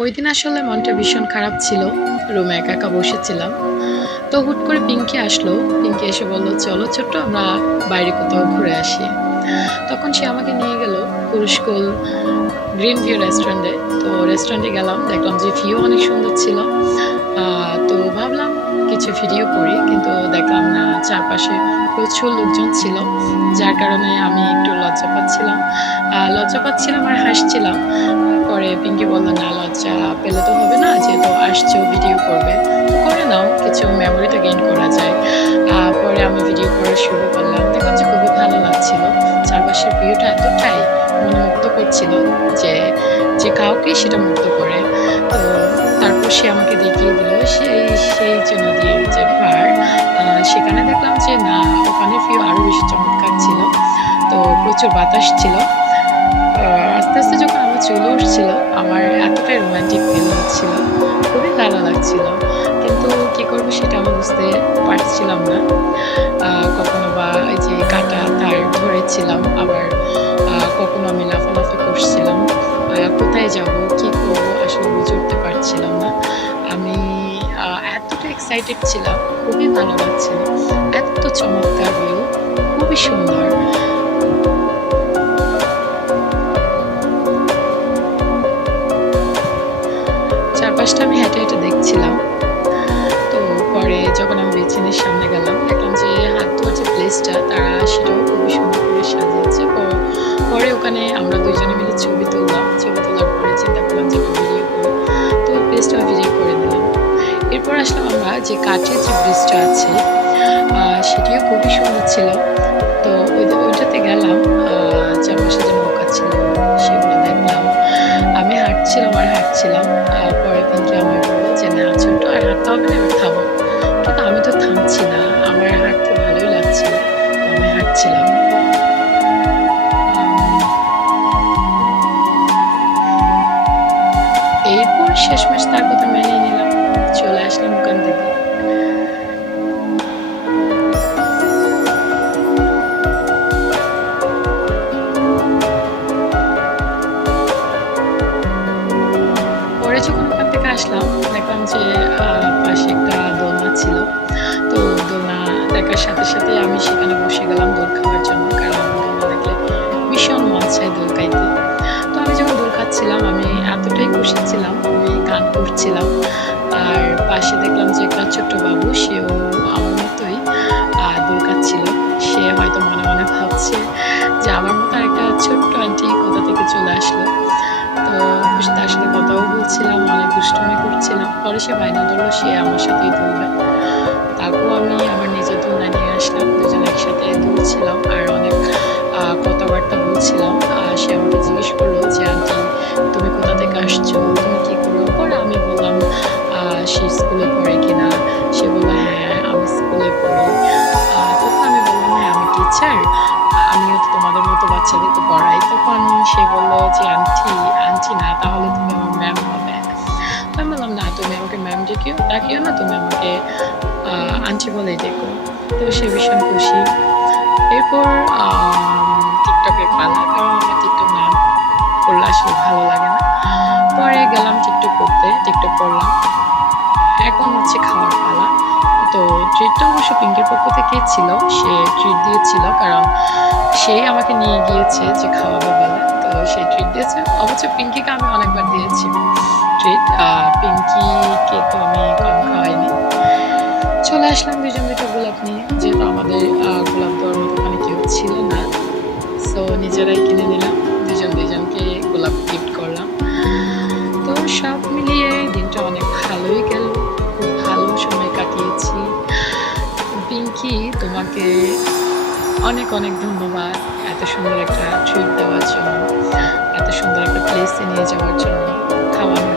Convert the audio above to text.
ওইদিন আসলে মনটা ভীষণ খারাপ ছিল। রুমে একা, একা বসেছিলাম। তো হুট করে পিঙ্কি আসলো। পিঙ্কি এসে বলল, "চলো ছোট্ট আমরা বাইরে কোথাও ঘুরে আসি।" তখন সে আমাকে নিয়ে গেল কুরুশকুল গ্রিন ভিউ রেস্টুরেন্টে। তো রেস্টুরেন্টে গেলাম, দেখলাম যে ভিউ অনেক সুন্দর ছিল। তো ভাবলাম কিছু ভিডিও করি, কিন্তু দেখলাম না, চারপাশে প্রচুর লোকজন ছিল। যার কারণে আমি একটু লজ্জা পাচ্ছিলাম আর হাসছিলাম। পরে পিঙ্কি বলল, "না, লজ্জা পেলে তো হবে না, যেহেতু আসছো ভিডিও করবে। তো করে নাও, কিছু মেমোরি তো গেইন করা যায়।" পরে আমি ভিডিও করা শুরু করলাম। দেখলাম যে খুবই ভালো লাগছিল। চারপাশের ভিউটা এতটাই মনোমুগ্ধ করছিল যে, যে কাউকেই সেটা মুগ্ধ করে। তো তারপর সে আমাকে দেখিয়ে দিল সেই যে নদীর যে পাড়, সেখানে দেখলাম যে না, ওখানে ভিউ আরো বেশি চমৎকার ছিল। তো প্রচুর বাতাস ছিল। আস্তে, আস্তে যখন আমার চলে আসছিল, আমার এতটাই রোমান্টিক ফিল হচ্ছিল। খুবই ভালো লাগছিল। কিন্তু কি করব সেটা আমি বুঝতে পারছিলাম না। কখনো বা এই যে কাটা তার ধরেছিলাম, আবার কখনো আমি লাফালাফি করছিলাম। কোথায় যাব, কি করব আসলে বুঝে উঠতে পারছিলাম না। আমি এতটা এক্সাইটেড ছিলাম, খুবই ভালো লাগছিল। এত চমৎকার ভিউ, খুবই সুন্দর। চারপাশটা আমি হেঁটে, হেঁটে দেখছিলাম। তো পরে যখন আমি বেসিনের সামনে গেলাম, দেখলাম যে হাত ধোয়ার যে প্লেসটা তারা সেটাও খুবই সুন্দর করে সাজিয়েছে। পরে ওখানে আমরা ২ জনে মিলে ছবি তুললাম। ছবি তোলার পরে চিন্তা করলাম যে একটা ভিডিও করি। তো ওই প্লেসটাও ভিডিও করে নিলাম। এরপর আসলাম আমরা যে কাঠের যে ব্রিজটা আছে, সেটিও খুবই সুন্দর ছিল। তো ওইটাতে গেলাম। চারপাশে যে নৌকা ছিল সেগুলো দেখলাম। আমি হাঁটছিলাম আর হাঁটছিলাম। পরে পিঙ্কি আমায় বলল যে, "না ছোট্ট, আর হাঁটতে হবে না, এবার থামো।" কিন্তু আমি তো থামছি না। আমার হাঁটতে ভালোই লাগছিল। তো আমি হাঁটছিলাম। এরপর শেষমেশ তার কথা মেনেই নিলাম। চলে আসলাম ওখান থেকে। পরে যখন ওখান থেকে আসলাম, দেখলাম যে পাশে একটা দোলনা ছিল। তো দোলনা দেখার সাথে, সাথে আমি সেখানে বসে গেলাম দোল খাওয়ার জন্য। কারণ দোলনা দেখলে ভীষণ মন চায় দোল খাইতে। তো আমি যখন দোল খাচ্ছিলাম, আমি এতটাই খুশি ছিলাম, আমি গান করছিলাম। আর পাশে দেখলাম যে একটা ছোট্ট বাবু, সেও আমার মতোই দোল খাচ্ছিল। সে হয়তো মনে, মনে ভাবছে যে আমার মতো আরেকটা ছোট্ট আন্টি কোথা থেকে চলে আসলো। তো তার সাথে কথাও বলছিলাম, অনেক দুষ্টুমি করছিলাম। পরে সে বায়না ধরলো সে আমার সাথেই দুলবে। তাকেও আমি আমার নিজের দোলনায় নিয়ে আসলাম। দুজনে একসাথে দুলছিলাম আর অনেক কথাবার্তা বলছিলাম। সে আমাকে জিজ্ঞেস করলো যে, "আন্টি, তুমি কোথা থেকে আসছো? তুমি কি করো?" পরে আমি বললাম সে স্কুলে পড়ে কিনা। সে বলল, "হ্যাঁ, আমি স্কুলে পড়ি।" তখন আমি বললাম, "হ্যাঁ, আমি টিচার। আমিও তো তোমাদের মতো বাচ্চাদেরকে পড়াই।" তখন সে বলল যে, "আন্টি, আন্টি না, তাহলে তুমি আমার ম্যাম হবে।" তো আমি বললাম, "না, তুমি আমাকে ম্যাম ডাকিও না, তুমি আমাকে আন্টি বলেই ডেকো।" তো সে ভীষণ খুশি। এরপর টিকটকের পালা। কারণ আমার টিকটক না করলে আসলে ভালো লাগে না। পরে গেলাম টিকটক করতে, টিকটক করলাম। এখন হচ্ছে খাওয়ার পালা। তো ট্রিটটা অবশ্য পিঙ্কির পক্ষ থেকেই ছিল। সে ট্রিট দিয়েছিল, কারণ সেই আমাকে নিয়ে গিয়েছে যে খাওয়াবে বলে। তো সে ট্রিট দিয়েছে। অবশ্য পিঙ্কিকে আমি অনেকবার দিয়েছি ট্রিট। পিঙ্কিকে তো আমি কম খাওয়াইনি। চলে আসলাম ২ জন ২ টা গোলাপ নিয়ে। যেহেতু আমাদের গোলাপ দেওয়ার মতো ওখানে কেউ ছিল না। সো নিজেরাই কিনে নিলাম। ২ জন ২ জনকে গোলাপ গিফট করলাম। তো সব মিলিয়ে দিনটা অনেক ভালোই গেল। খুব ভালো সময় কাটিয়েছি। পিঙ্কি, তোমাকে অনেক, অনেক ধন্যবাদ। এত সুন্দর একটা ট্রিট দেওয়ার জন্য, এত সুন্দর একটা প্লেসে নিয়ে যাওয়ার জন্য, খাওয়ানোর